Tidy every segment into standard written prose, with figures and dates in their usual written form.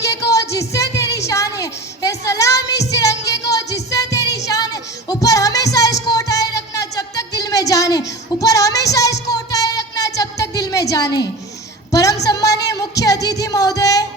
तिरंगे को जिससे तेरी शान है, ए सलाम इस तिरंगे को जिससे तेरी शान है। ऊपर हमेशा इसको उठाए रखना जब तक दिल में जान है, ऊपर हमेशा इसको उठाए रखना जब तक दिल में जान है। परम सम्मानीय मुख्य अतिथि महोदय,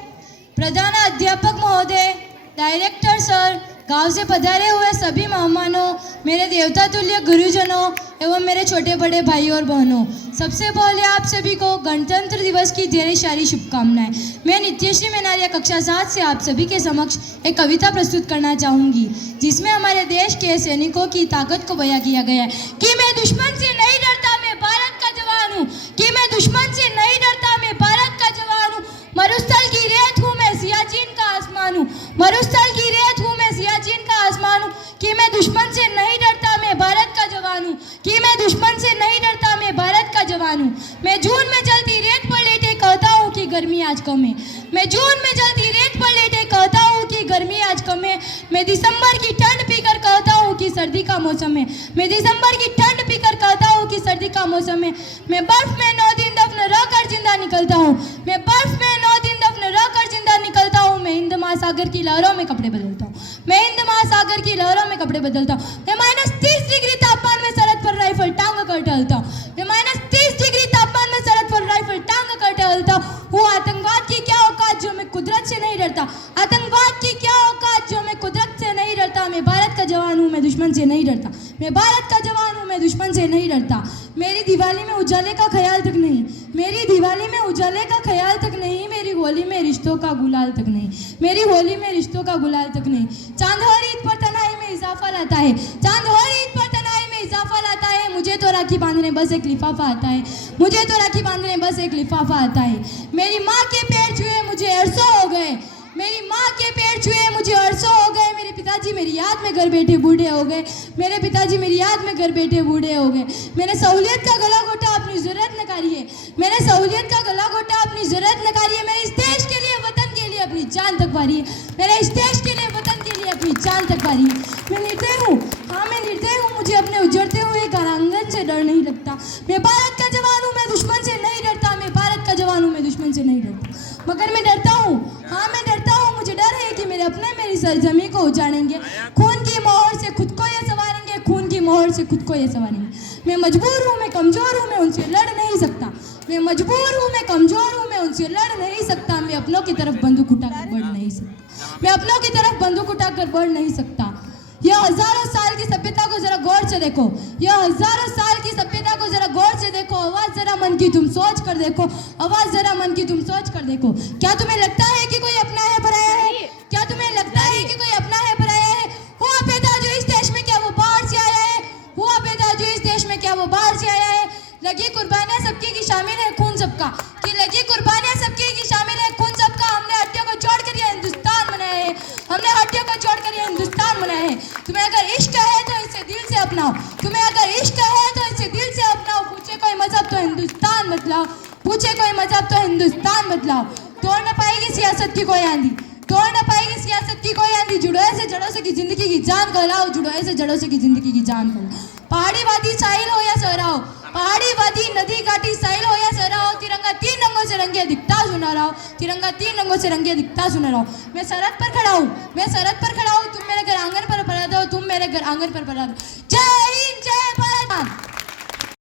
प्रधान अध्यापक महोदय, डायरेक्टर सर, गांव से पधारे हुए सभी मेहमानों, मेरे देवता तुल्य गुरुजनों एवं मेरे छोटे बड़े भाई और बहनों, सबसे पहले आप सभी को गणतंत्र दिवस की ढेर सारी शुभकामनाएं। मैं नित्यश्री मेनारिया कक्षा 7 से आप सभी के समक्ष एक कविता प्रस्तुत करना चाहूँगी, जिसमें हमारे देश के सैनिकों की ताकत को बयां किया गया है कि मैं दुश्मन से नहीं डरता, मैं भारत का जवान हूँ, कि मैं दुश्मन से नहीं डरता, मैं भारत का जवान हूँ। मरुस्थल की रेत हूँ मैं, सियाचिन का आसमान हूँ, मरुस्थल की रेत हूँ मैं, सियाचिन का आसमान हूँ। कि मैं दुश्मन से नहीं डरता, मैं भारत का जवान हूँ, कि मैं दुश्मन से नहीं डरता, मैं भारत का जवान हूँ। मैं जून में जलती रेत पर लेटे कहता हूँ कि गर्मी आज कम है, मैं जून में जलती रेत पर लेटे कहता हूँ कि गर्मी आज कम है। मैं दिसंबर की ठंड पीकर कहता हूँ कि सर्दी का मौसम है, मैं दिसंबर की ठंड पीकर कहता हूँ कि सर्दी का मौसम है। मैं बर्फ में 9 दिन दफन रहकर जिंदा निकलता हूँ, मैं बर्फ में 9 दिन दफन रहकर जिंदा निकलता हूँ। मैं हिंद महासागर की लहरों में कपड़े बदलता हूँ, मैं हिंद महासागर की लहरों में कपड़े बदलता हूँ। मैं -30 डिग्री तापमान में सरहद पर राइफल टांग कर टहलता हूँ, मैं -30 डिग्री तापमान में सरहद पर राइफल टांग कर टहलता हूँ। आतंकवाद की क्या औकात जो मैं कुदरत से नहीं डरता, आतंकवाद की क्या औकात जो मैं कुदरत से नहीं डरता। मैं भारत का जवान हूँ, मैं दुश्मन से नहीं डरता, मैं भारत का जवान हूँ, मैं दुश्मन से नहीं डरता। मेरी दिवाली में उजाले का ख्याल तक नहीं, मेरी दिवाली में उजाले का ख्याल तक नहीं, मेरी होली में रिश्तों का गुलाल तक नहीं, मेरी होली में रिश्तों का गुलाल तक नहीं। चांद हर ईद पर तन्हाई में इजाफा लाता है, चांद हर ईद पर तन्हाई में इजाफा लाता है। मुझे तो राखी बांधने बस एक लिफाफा आता है, मुझे तो राखी बांधने बस एक लिफाफा आता है। मेरी माँ के पैर छुए मुझे अरसों हो गए, मेरी माँ के पैर छुए मुझे अरसों हो गए। मेरे पिताजी मेरी याद में घर बैठे बूढ़े हो गए, मेरे पिताजी मेरी याद में घर बैठे बूढ़े हो गए। मैंने सहूलियत का गला घोटा अपनी ज़रूरत नकारी है, मैंने सहूलियत का गला घोटा अपनी ज़रूरत नकारी है। मैंने इस देश के लिए, वतन के लिए अपनी जान तक वारी है, मैंने इस देश के लिए, वतन के लिए अपनी जान तक वारी है। मैं निर्दय हूँ, हाँ मैं निर्दय हूँ, मुझे अपने उजड़ते हुए घरांगन से डर नहीं लगता। मैं भारत का जवान हूँ, मैं दुश्मन से नहीं डरता, मैं भारत का जवान हूँ, मैं दुश्मन से नहीं डरता। मगर मैं डरता हूँ, हाँ मैं डरता हूँ, मुझे डर है कि मेरे अपने मेरी सरजमी को उजाड़ेंगे, खून की मोहर से खुद को ये संवारेंगे, खून की मोहर से खुद को ये संवारेंगे। मैं मजबूर हूँ, मैं कमज़ोर हूँ, मैं उनसे लड़ नहीं सकता, मैं मजबूर हूँ, मैं कमज़ोर हूँ, मैं उनसे लड़ नहीं सकता। मैं अपनों की तरफ बंदूक उठाकर बढ़ नहीं सकता, मैं अपनों की तरफ बंदूक उठाकर बढ़ नहीं सकता। यह हजारों साल की सभ्यता को जरा गौर से देखो, यह हजारों साल की सभ्यता को जरा गौर से देखो। आवाज जरा मन की तुम सोच कर देखो, आवाज जरा मन की तुम सोच कर देखो। क्या तुम्हें लगता है कि कोई अपना है पराया है, क्या तुम्हें लगता है कि कोई अपना है पराया है? हुआ पैदा जो इस देश में क्या वो बाहर से आया है, हुआ पैदा जो इस देश में क्या वो बाहर से आया है? लगी कुर्बानियां सबकी की शामिल है खून सबका, कि लगी कुर्बानियां सबकी की शामिल है खून सबका। हमने हड्डियों को छोड़कर ये हिंदुस्तान बनाया है, हमने हड्डियों को छोड़कर ये हिंदुस्तान बनाया है। तुम्हें अगर इश्क है तो इसे दिल से अपनाओ, तुम्हें अगर इश्क है तो इसे दिल से अपनाओ। पूछे कोई मजहब तो हिंदुस्तान बतलाओ, पूछे कोई मजहब तो हिंदुस्तान बतलाओ। तोड़ न पाएगी सियासत की कोई आंधी, तोड़ न पाएगी सियासत की कोई आंधी। जुड़ो ऐसे जड़ों से की जिंदगी की जान को लाओ, जुड़ो ऐसे जड़ों से की जिंदगी की जान को लाओ। पहाड़ी वादी साहिल हो या सहरा हो, पहाड़ी वादी नदी घाटी साहिल हो या सहरा हो, तिरंगा 3 रंगों से रंगे दिखता सुना रहा हो, तिरंगा 3 रंगों से रंगे दिखता सुना रहा हो। मैं सरहद पर खड़ा हूँ, मैं सरहद पर खड़ा हूँ, तुम मेरे घर आंगन पर पड़ा दो, तुम मेरे घर आंगन पर पड़ा दो। जय हिंद, जय भारत।